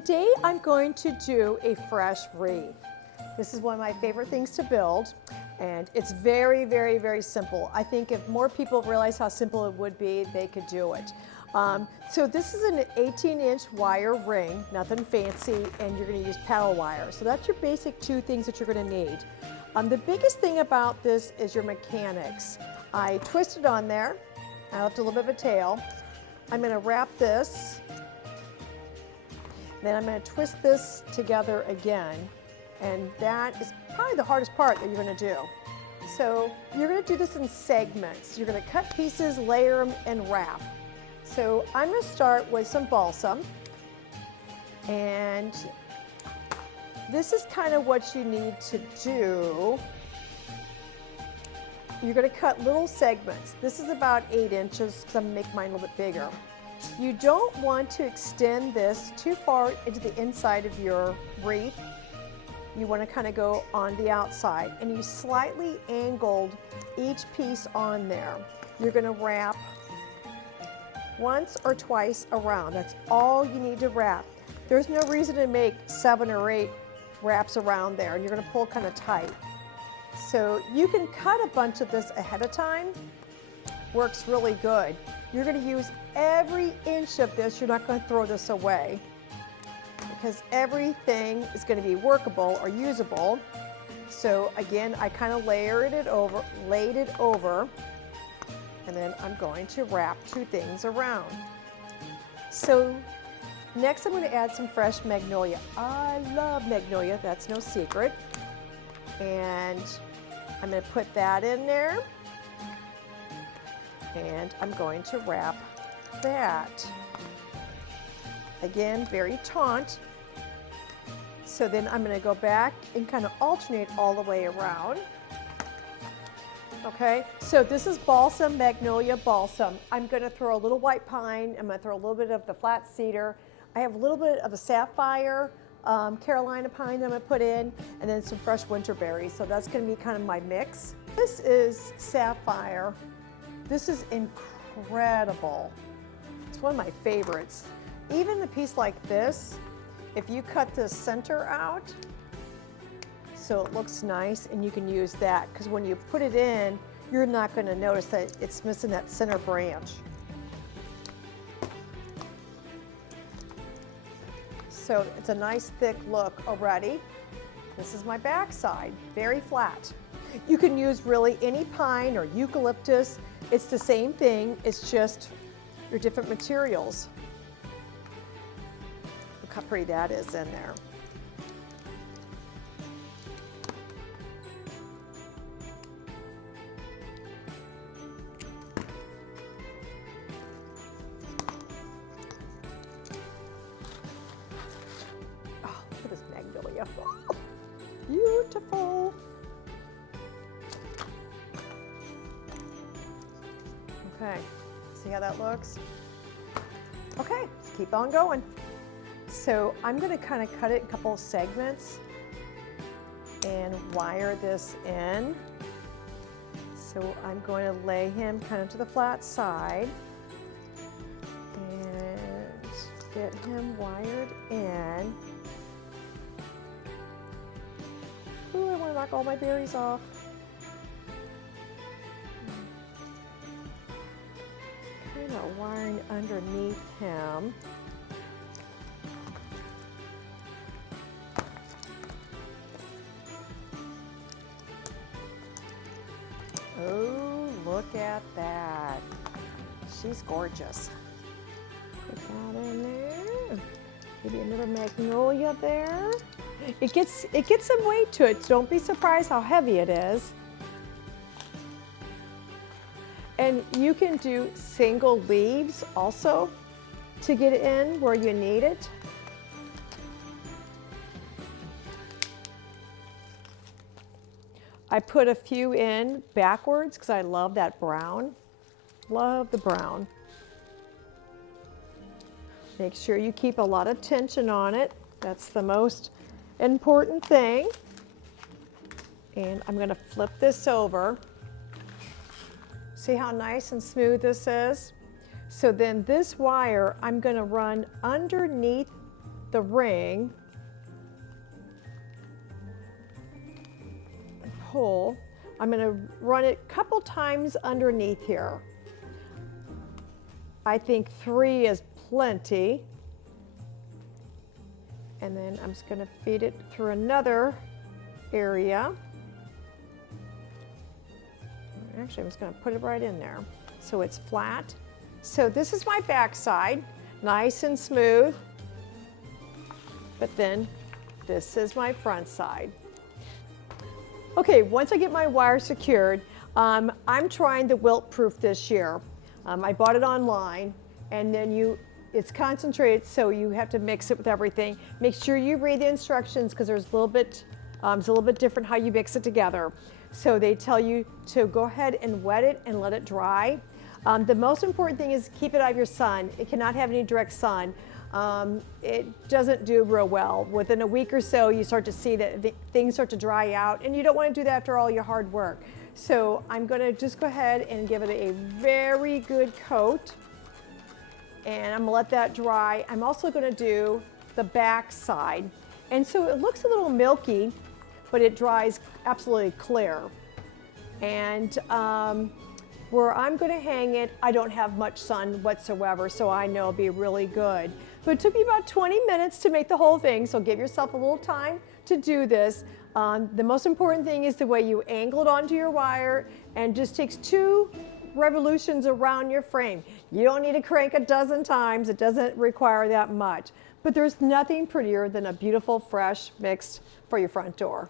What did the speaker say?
Today I'm going to do a fresh wreath. This is one of my favorite things to build, and it's very, very, very simple. I think if more people realize how simple it would be, they could do it. So this is an 18-inch wire ring, nothing fancy, and you're going to use paddle wire. So that's your basic two things that you're going to need. The biggest thing about this is your mechanics. I twist it on there. I left a little bit of a tail. I'm going to wrap this. Then I'm going to twist this together again, and that is probably the hardest part that you're going to do. So you're going to do this in segments. You're going to cut pieces, layer them, and wrap. So I'm going to start with some balsam, and this is kind of what you need to do. You're going to cut little segments. This is about 8 inches because I'm going to make mine a little bit bigger. You don't want to extend this too far into the inside of your wreath. You want to kind of go on the outside, and you slightly angled each piece on there. You're going to wrap once or twice around. That's all you need to wrap. There's no reason to make 7 or 8 wraps around there, and you're going to pull kind of tight. So you can cut a bunch of this ahead of time. Works really good. You're going to use every inch of this. You're not going to throw this away because everything is going to be workable or usable. So again, I kind of laid it over, and then I'm going to wrap 2 things around. So next I'm going to add some fresh magnolia. I love magnolia, that's no secret. And I'm going to put that in there. And I'm going to wrap that. Again, very taut. So then I'm going to go back and kind of alternate all the way around. Okay, so this is balsam, magnolia balsam. I'm going to throw a little white pine. I'm going to throw a little bit of the flat cedar. I have a little bit of a sapphire, Carolina pine that I'm going to put in, and then some fresh winter berries. So that's going to be kind of my mix. This is sapphire. This is incredible. It's one of my favorites. Even a piece like this, if you cut the center out so it looks nice, and you can use that, because when you put it in, you're not going to notice that it's missing that center branch. So it's a nice thick look already. This is my back side, very flat. You can use really any pine or eucalyptus. It's the same thing, it's just your different materials. Look how pretty that is in there. Oh, look at this magnolia. Beautiful. Okay, see how that looks? Okay, let's keep on going. So I'm going to kind of cut it in a couple of segments and wire this in. So I'm going to lay him kind of to the flat side and get him wired in. Ooh, I want to knock all my berries off. Kind of wiring underneath him. Oh, look at that. She's gorgeous. Put that in there. Maybe another magnolia there. It gets some weight to it. Don't be surprised how heavy it is. And you can do single leaves also to get it in where you need it. I put a few in backwards because I love that brown. Love the brown. Make sure you keep a lot of tension on it. That's the most important thing. And I'm going to flip this over. See how nice and smooth this is? So then this wire, I'm going to run underneath the ring, pull. I'm going to run it a couple times underneath here. I think 3 is plenty. And then I'm just going to feed it through another area. Actually, I'm just going to put it right in there so it's flat. So this is my back side, nice and smooth. But then this is my front side. Okay, once I get my wire secured, I'm trying the wilt proof this year. I bought it online, and then it's concentrated, so you have to mix it with everything. Make sure you read the instructions because there's a little bit different how you mix it together. So they tell you to go ahead and wet it and let it dry. The most important thing is keep it out of your sun. It cannot have any direct sun. It doesn't do real well. Within a week or so, you start to see that things start to dry out, and you don't want to do that after all your hard work. So I'm going to just go ahead and give it a very good coat, and I'm going to let that dry. I'm also going to do the back side, and so it looks a little milky, but it dries absolutely clear. And where I'm going to hang it, I don't have much sun whatsoever, so I know it'll be really good. But it took me about 20 minutes to make the whole thing, so give yourself a little time to do this. The most important thing is the way you angle it onto your wire, and just takes 2 revolutions around your frame. You don't need to crank a dozen times. It doesn't require that much. But there's nothing prettier than a beautiful, fresh mix for your front door.